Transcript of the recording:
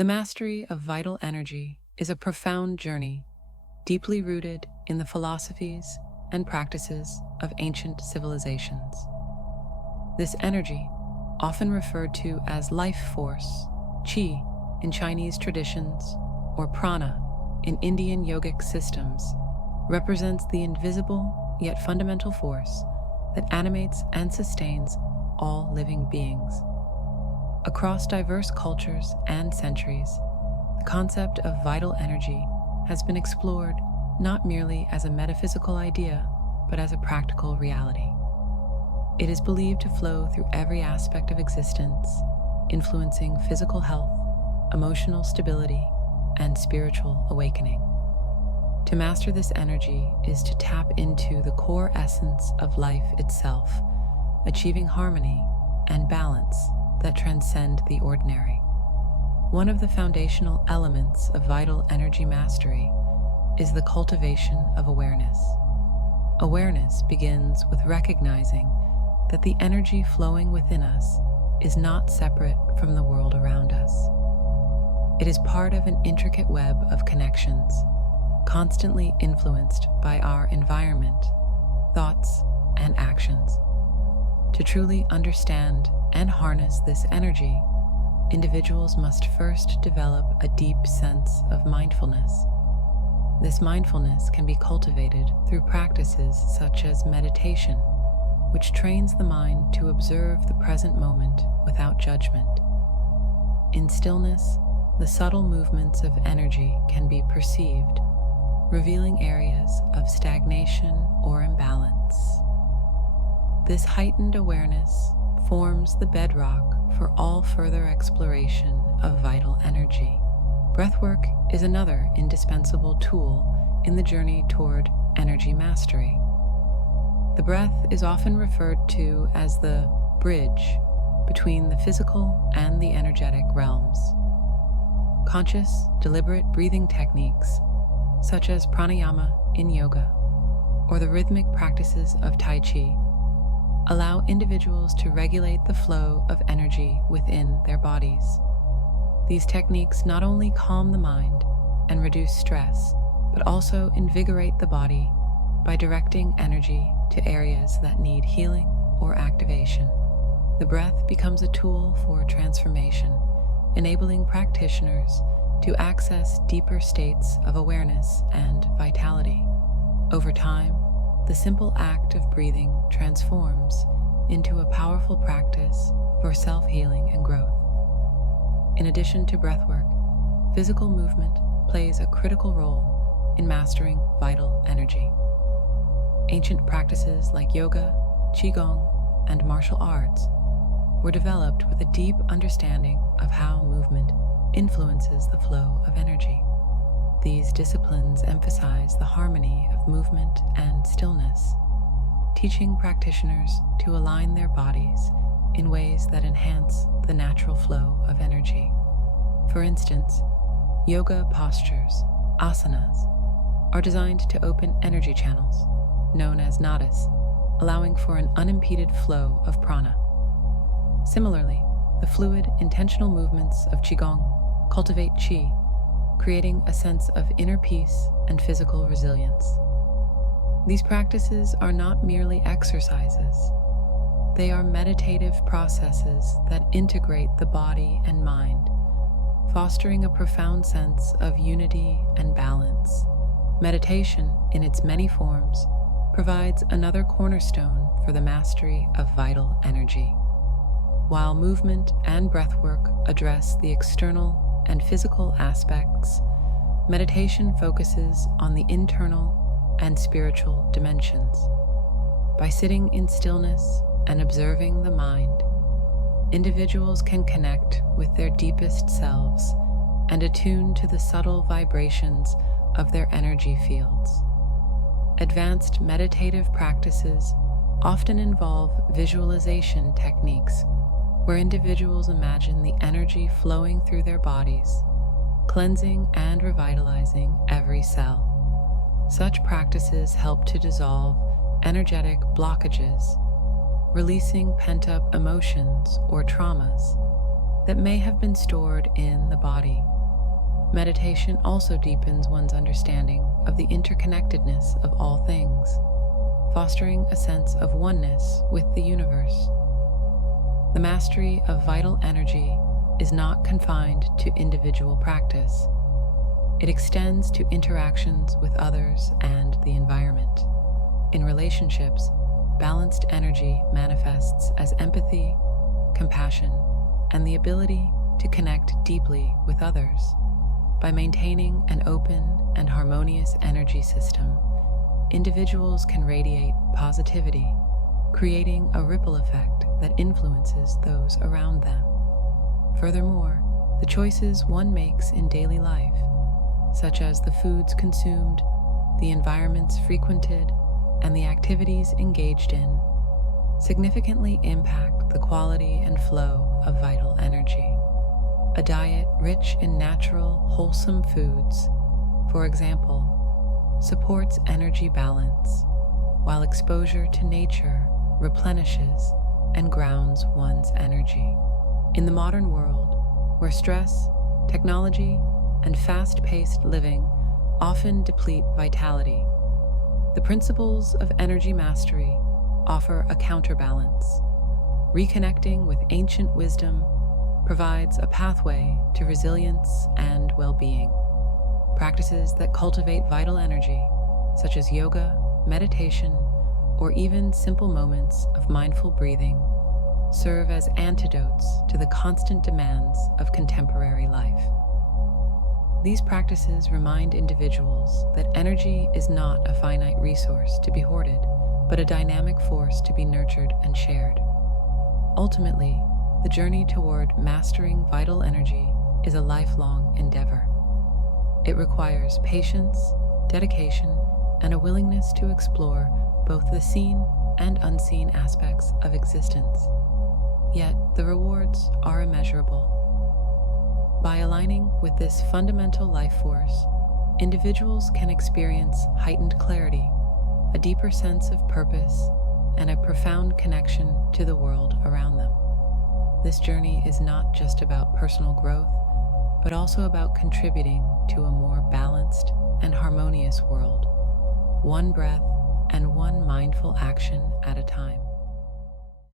The mastery of vital energy is a profound journey, deeply rooted in the philosophies and practices of ancient civilizations. This energy, often referred to as life force, qi in Chinese traditions, or prana in Indian yogic systems, represents the invisible yet fundamental force that animates and sustains all living beings. Across diverse cultures and centuries, the concept of vital energy has been explored not merely as a metaphysical idea, but as a practical reality. It is believed to flow through every aspect of existence, influencing physical health, emotional stability, and spiritual awakening. To master this energy is to tap into the core essence of life itself, achieving harmony and balance that transcend the ordinary. One of the foundational elements of vital energy mastery is the cultivation of awareness. Awareness begins with recognizing that the energy flowing within us is not separate from the world around us. It is part of an intricate web of connections, constantly influenced by our environment, thoughts, and actions. To truly understand and harness this energy, individuals must first develop a deep sense of mindfulness. This mindfulness can be cultivated through practices such as meditation, which trains the mind to observe the present moment without judgment. In stillness, the subtle movements of energy can be perceived, revealing areas of stagnation or imbalance. This heightened awareness forms the bedrock for all further exploration of vital energy. Breathwork is another indispensable tool in the journey toward energy mastery. The breath is often referred to as the bridge between the physical and the energetic realms. Conscious, deliberate breathing techniques, such as pranayama in yoga or the rhythmic practices of Tai Chi, allow individuals to regulate the flow of energy within their bodies. These techniques not only calm the mind and reduce stress, but also invigorate the body by directing energy to areas that need healing or activation. The breath becomes a tool for transformation, enabling practitioners to access deeper states of awareness and vitality. Over time, the simple act of breathing transforms into a powerful practice for self-healing and growth. In addition to breathwork, physical movement plays a critical role in mastering vital energy. Ancient practices like yoga, qigong, and martial arts were developed with a deep understanding of how movement influences the flow of energy. These disciplines emphasize the harmony of movement and stillness, teaching practitioners to align their bodies in ways that enhance the natural flow of energy. For instance, yoga postures, asanas, are designed to open energy channels, known as nadis, allowing for an unimpeded flow of prana. Similarly, the fluid, intentional movements of qigong cultivate qi, creating a sense of inner peace and physical resilience. These practices are not merely exercises. They are meditative processes that integrate the body and mind, fostering a profound sense of unity and balance. Meditation, in its many forms, provides another cornerstone for the mastery of vital energy. While movement and breathwork address the external and physical aspects, meditation focuses on the internal and spiritual dimensions. By sitting in stillness and observing the mind, individuals can connect with their deepest selves and attune to the subtle vibrations of their energy fields. Advanced meditative practices often involve visualization techniques where individuals imagine the energy flowing through their bodies, cleansing and revitalizing every cell. Such practices help to dissolve energetic blockages, releasing pent-up emotions or traumas that may have been stored in the body. Meditation also deepens one's understanding of the interconnectedness of all things, fostering a sense of oneness with the universe. The mastery of vital energy is not confined to individual practice. It extends to interactions with others and the environment. In relationships, balanced energy manifests as empathy, compassion, and the ability to connect deeply with others. By maintaining an open and harmonious energy system, individuals can radiate positivity, creating a ripple effect that influences those around them. Furthermore, the choices one makes in daily life, such as the foods consumed, the environments frequented, and the activities engaged in, significantly impact the quality and flow of vital energy. A diet rich in natural, wholesome foods, for example, supports energy balance, while exposure to nature replenishes and grounds one's energy. In the modern world, where stress, technology, and fast-paced living often deplete vitality, the principles of energy mastery offer a counterbalance. Reconnecting with ancient wisdom provides a pathway to resilience and well-being. Practices that cultivate vital energy, such as yoga, meditation, or even simple moments of mindful breathing, serve as antidotes to the constant demands of contemporary life. These practices remind individuals that energy is not a finite resource to be hoarded, but a dynamic force to be nurtured and shared. Ultimately, the journey toward mastering vital energy is a lifelong endeavor. It requires patience, dedication, and a willingness to explore both the seen and unseen aspects of existence. Yet, the rewards are immeasurable. By aligning with this fundamental life force, individuals can experience heightened clarity, a deeper sense of purpose, and a profound connection to the world around them. This journey is not just about personal growth, but also about contributing to a more balanced and harmonious world, one breath and one mindful action at a time.